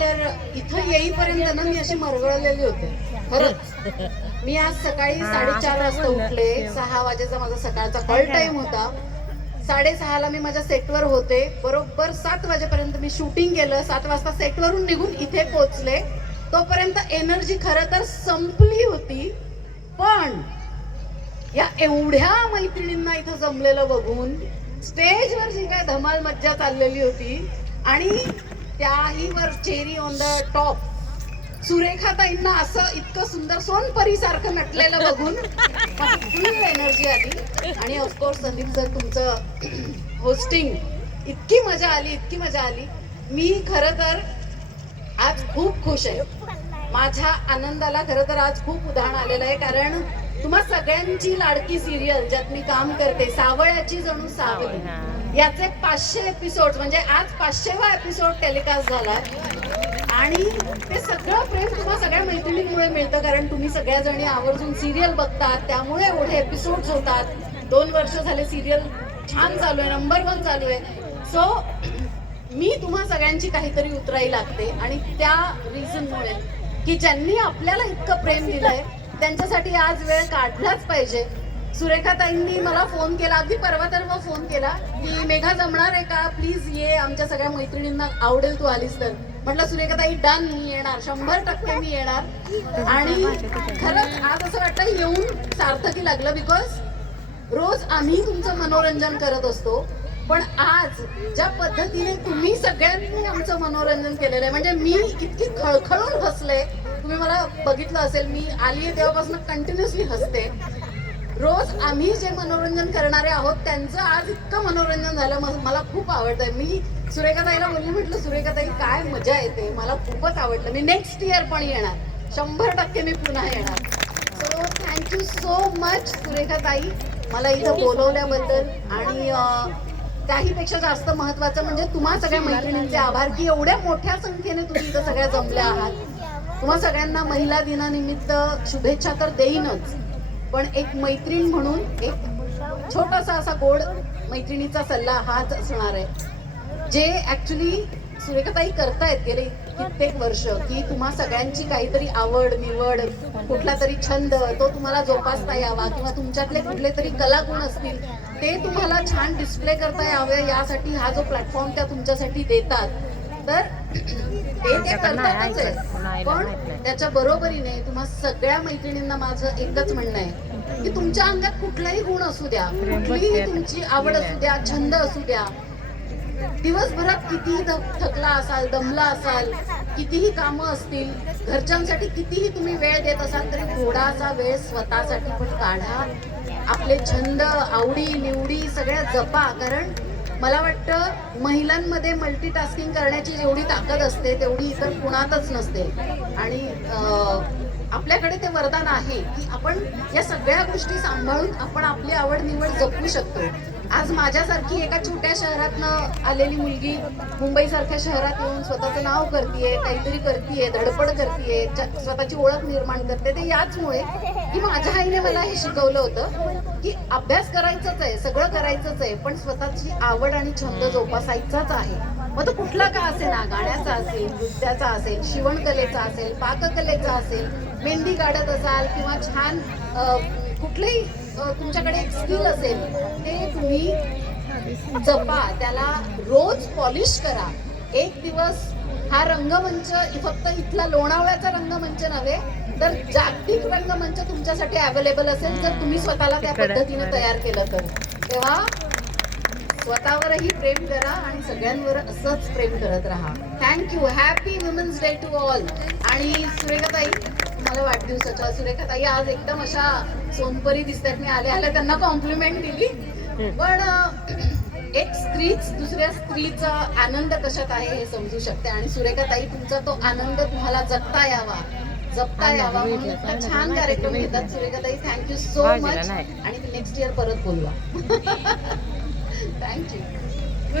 तर इथं येईपर्यंत ना मी अशी मरगळलेली होते खरंच. मी आज सकाळी 4:30 वाजता उठले. 6 वाजेचा माझा सकाळचा कॉल टाइम होता. 6:30ला मी माझ्या सेटवर होते. बरोबर 7 वाजेपर्यंत मी शूटिंग केलं. 7 वाजता सेटवरून निघून इथे पोहोचले. तोपर्यंत एनर्जी खरं तर संपली होती. पण या एवढ्या मैत्रिणींना इथं जमलेलं बघून स्टेजवर जी काय धमाल मज्जा चाललेली होती आणि त्याही वर चेरी ऑन द टॉप सुरेखाताईंना असं इतकं सुंदर सोनपरी सारखं नटलेलं बघून फुल एनर्जी आली. आणि ऑफकोर्स संदीप सर तुमचं होस्टिंग इतकी मजा आली. मी खरं तर आज खूप खुश आहे. माझ्या आनंदाला खरं तर आज खूप उधाण आलेलं आहे. कारण तुम्हा सगळ्यांची लाडकी सिरियल ज्यात मी काम करते, सावळ्याची जणू सावली, याचे 500 एपिसोड म्हणजे आज 500वा एपिसोड टेलिकास्ट झाला. आणि ते सगळं प्रेम तुम्हा सगळ्या मैत्रिणींमुळे मिळतं. कारण तुम्ही सगळ्या जणी आवर्जून सिरियल बघतात, त्यामुळे एवढे एपिसोड होतात. 2 वर्ष झाले सिरियल छान चालू आहे, नंबर 1 चालू आहे. सो मी तुम्हा सगळ्यांची काहीतरी उतराई लागते. आणि त्या रिझनमुळे की ज्यांनी आपल्याला इतकं प्रेम दिलंय त्यांच्यासाठी आज वेळ काढलाच पाहिजे. सुरेखाताईंनी मला फोन केला, अगदी परवा तर फोन केला की मेघा जमणार आहे का, प्लीज ये, आमच्या सगळ्या मैत्रिणींना आवडेल तू आलीस तर. म्हटलं सुरेखाताई डन, मी येणार, 100% मी येणार. आणि खरंच आज असं वाटतं येऊन सार्थकी लागलं. बिकॉज रोज आम्ही तुमचं मनोरंजन करत असतो, पण आज ज्या पद्धतीने तुम्ही सगळ्यांनी आमचं मनोरंजन केलेलं आहे, म्हणजे मी इतकी खळखळून हसले. तुम्ही मला बघितलं असेल, मी आली आहे तेव्हापासून कंटिन्युअसली हसते. रोज आम्ही जे मनोरंजन करणारे आहोत त्यांचं आज इतकं मनोरंजन झालं, मला खूप आवडतंय. मी सुरेखाताईला बोलली, म्हटलं सुरेखाताई काय मजा येते, मला खूपच आवडलं. मी नेक्स्ट इयर पण येणार, 100% मी पुन्हा येणार. सो थँक्यू सो मच सुरेखाताई मला इथं बोलवल्याबद्दल. आणि त्याहीपेक्षा जास्त महत्वाचं म्हणजे तुम्हा सगळ्या मैत्रिणींचे आभार की एवढ्या मोठ्या संख्येने तुम्ही इथं सगळ्या जमल्या आहात. तुम्हा सगळ्यांना महिला दिनानिमित्त शुभेच्छा तर देईनच, पण एक मैत्रीण म्हणून एक छोटासा असा गोड मैत्रिणीचा सल्ला हाच असणार आहे, जे ऍक्च्युली सुरेखाताई करतायत गेले कित्येक वर्ष, की तुम्हा सगळ्यांची काहीतरी आवड निवड, कुठला तरी छंद तो तुम्हाला जोपासता यावा, किंवा तुमच्यातले कुठले तरी कलागुण असतील ते तुम्हाला छान डिस्प्ले करता यावे, यासाठी हा जो प्लॅटफॉर्म त्या तुमच्यासाठी देतात. तर ते करतातच आहे. पण त्याच्या बरोबरीने तुम्हा सगळ्या मैत्रिणींना माझं एकच म्हणणं आहे की तुमच्या अंगात कुठलाही गुण असू द्या, कुठलीही तुमची आवड असू द्या, छंद असू द्या, दिवसभरात कितीही थकला असाल, दमला असाल, कितीही कामं असतील, घरच्यांसाठी कितीही तुम्ही वेळ देत असाल, तरी थोडासा वेळ स्वतःसाठी पण काढा. आपले छंद, आवडी निवडी सगळ्या जपा. कारण मला वाटतं महिलांमध्ये मल्टीटास्किंग करण्याची जेवढी ताकद असते तेवढी इतर कुणातच नसते. आणि आपल्याकडे ते वरदान आहे की आपण या सगळ्या गोष्टी सांभाळून आपण आपली आवड निवड जपू शकतो. आज माझ्यासारखी एका छोट्या शहरातनं आलेली मुलगी मुंबईसारख्या शहरात येऊन स्वतःचं नाव करतीये, काहीतरी करतीये, धडपड करतीये, स्वतःची ओळख निर्माण करते, ते याचमुळे की माझ्या आईने मला हे शिकवलं होतं की अभ्यास करायचाच आहे, सगळं करायचंच आहे, पण स्वतःची आवड आणि छंद जोपासायचाच आहे. मग तो कुठला का असेल ना, गाण्याचा असेल, नृत्याचा असेल, शिवणकलेचा असेल, पाककलेचा असेल, मेहंदी काढत असाल, किंवा छान कुठलेही तुमच्याकडे एक स्किल असेल ते तुम्ही जपा, त्याला रोज पॉलिश करा. एक दिवस हा रंगमंच फक्त इथला लोणावळ्याचा रंगमंच नव्हे तर जागतिक रंगमंच तुमच्यासाठी अवेलेबल असेल जर तुम्ही स्वतःला त्या पद्धतीने तयार केलं तर. तेव्हा स्वतःवरही प्रेम करा आणि सगळ्यांवर असंच प्रेम करत राहा. Thank you. Happy women's day to all. आणि सुरेखाताई मला वाढदिवसाच्या, सुरेखाताई आज एकदम अशा सोनपरी दिसतात. मी आल्या त्यांना कॉम्प्लिमेंट दिली. पण एक स्त्रीच दुसऱ्या स्त्रीचा आनंद कशात आहे हे समजू शकते, आणि सुरेखाताई तुमचा तो आनंद तुम्हाला जपता यावा म्हणून छान कार्यक्रम घेतात. सुरेखाताई थँक्यू सो मच. आणि नेक्स्ट इयर परत बोलवा. थँक्यू.